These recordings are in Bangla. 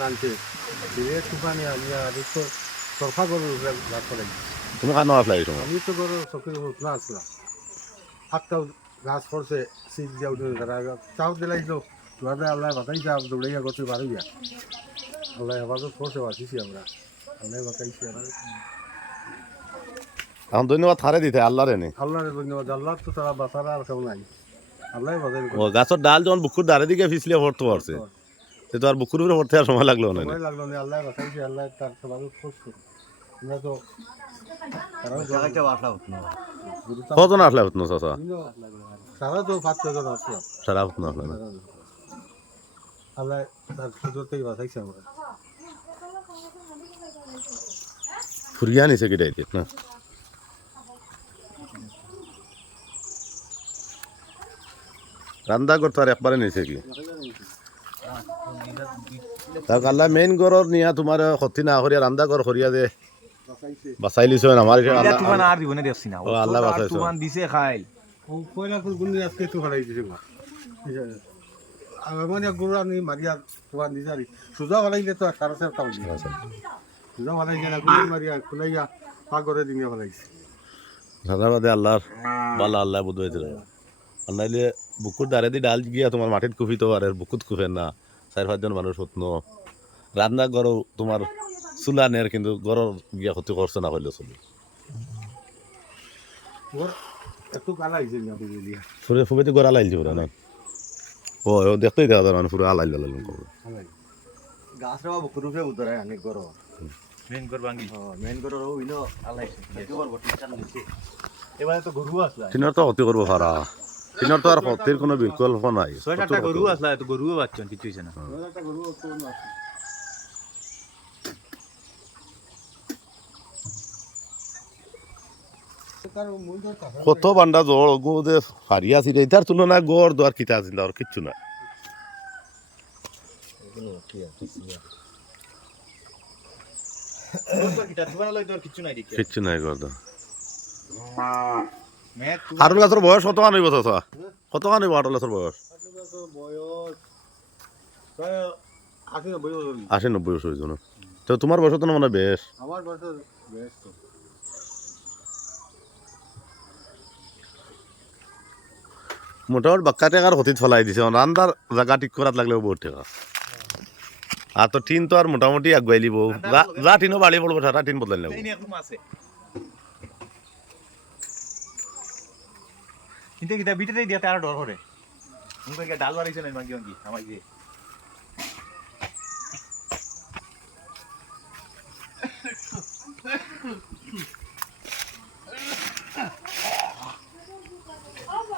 আনছে বিরাট তুফানে আমি আর তো তরফা গরুর উপরে গাছ পড়ে তুমি কানো আসলা এই সময়? আমি তো গরুর চকির উপর না আসলাম হাতটাও গাছ পড়ছে সিট দিয়ে উঠে তারা চাও দিলাইছিল তোমাদের আল্লাহ বাতাইছে দৌড়াইয়া করতে পারুইয়া আল্লাহ হেফাজত করছে বাঁচিছি আমরা আল্লাহ বাতাইছি আমরা এখন ধন্যবাদ হারে দিতে আল্লাহরে নে। আল্লাহরে ধন্যবাদ। আল্লাহ তো তারা বাঁচারা আর কেউ নাই। ও গাছের ডাল যখন বুকুর দাঁড়ে দিকে ফিসলে পড়তে পারছে সে তো আর বুকুর উপরে পড়তে আর সময় লাগল না সময় লাগল না? আল্লাহ বাঁচাইছে আল্লাহ তার হেফাজত করছে আমরা তো কজন আসলে হতো না চাচা? তারা তো পাঁচ ছজন আসলাম সারা হতো না? আসলে আল্লাহ তার সুযোগ থেকে বাঁচাইছে আমরা। ফুরিয়া নিছে কি ডাইরেক্ট না? রান্দা করতে আর একবারে নিছে কি? তার আল্লাহ মেইন গড়র নিয়া তোমার ক্ষতি না করিয়া রান্দা কর করিয়া দে বাঁচাইছে বাঁচাই লিছ আমার আল্লাহ- আল্লাহ দিছে খাইল। ও কয়লা ফুল গুন্ডি আজকে তো হারাই দিছে মা। এমন এক গরু আমি মারিয়া তোমার নিজারি সুজা হারাইলে তো সারা সার তাও দিই সুজা হারাইছে না মারিয়া খুলাইয়া পাগরে দিনে হারাইছে সাদা বাদে বালা আল্লাহ বুধ আল্লাহ বুকুর দাঁড়ে দি ডাল গিয়া তোমার মাটিত কুফিত পারে বুকুত কুফেন না। চার পাঁচজন মানুষ সত্ন রান্না করো তোমার চুলা নের কিন্তু গরর গিয়া ক্ষতি করছে না করলে চলি। ওর এত কালা হয়েছে না বুঝলিয়া ফুরে ফুবেতে গড় আলাইল পুরা না? ও ও দেখতেই দেখা যায় মানে পুরো আলাইল আলাইল করবে গাছ রা বুকুর উপরে উতরায় অনেক গরম মেন কর বাঙ্গি মেন গরম হইল করব টিচার নিছে এবারে তো গরু আসলা তিনের তো ক্ষতি করব পারা তিনের তো আর ক্ষতির কোনো বিকল্প নাই। ছয় সাতটা গরু আসলা তো গরুও বাচ্চন কিছু না। কত বান্ডা জল গো দে হারিয়া ছিল এটার তুলনায় গড় দোয়ার কিতা আছিল আর কিচ্ছু না কিছু নাই দেখি। কিচ্ছু নাই গড় দা হারুন গাছের বয়স কত কান হইব চাচা কত কান হইব হারুন গাছের বয়স? বয়স আশি নব্বই বছর বছর হয়েছে তো তোমার বয়স তো মানে বেশ? আমার বছর বেশ মোটামুটি বাক্কা টেকার ক্ষতিত ফেলাই দিছে। রান্দার জায়গা ঠিক করাত লাগলেও বহুত টেকা। আর তো টিন তো আর মোটামুটি আগুয়াই লিব। যা- টিনও বাড়ি পড়ব সারা টিন বদলাই লাগবো কিন্তু কিটা বিটে দিয়া তার ডর করে মুখ ডাল বাড়াইছে না মাগি মাগি আমার দিয়ে।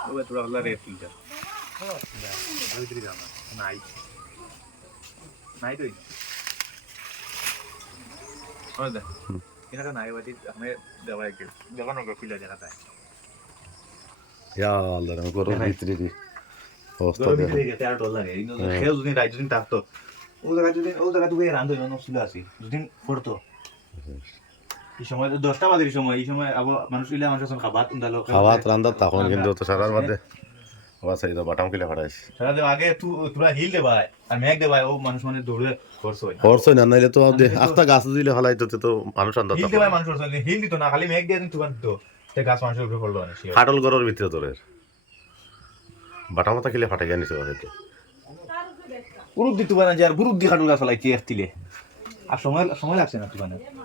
ওবে তোরা আল্লাহ রে ফিল্টার নাই নাই তো হয় দে এখানে নাই বাটি আমি দেওয়ানো গো ফিল্টার জায়গাটা ইয়া আল্লাহ রে গরম ভিতরে দি অবস্থা গরম দেখো ভিতরে গেছে আর ডলার নেই। খেয়ে যদি রাইট যদি থাকতো ও জায়গা যদি ও জায়গা তুমি রান্ধো ইমান ছিল আছি দুদিন পড়তো এই সময় তো দশটা বাজে এই সময় এই সময় আবার মানুষ ইলে মানুষ এখন খাবার উন্দালো তখন কিন্তু তো সারার মধ্যে আবার সেই তো বাটাম কিলে সারা দেব আগে তু তোরা হিল দে ভাই আর মেঘ দে ভাই ও মানুষ মানে দৌড়ে খরচ হয় খরচ হয় না নাইলে তো আস্তা গাছ দিলে ফেলাই তো তো মানুষ আন্দার হিল দে ভাই মানুষ হিল দিত না খালি মেঘ দিয়ে তুই দিত তে গাছ মানুষের উপরে পড়ল না ফাটল গরর ভিতরে তোরের বাটা মাথা খেলে ফাটাই জানিস হয়তো গুরুপ দিতে তুবানা না যে আর গুরুপ দিয়ে খাটুল গাছ ফেলাই এক তিলে। আর সময় সময় লাগছে না তুবানা মানে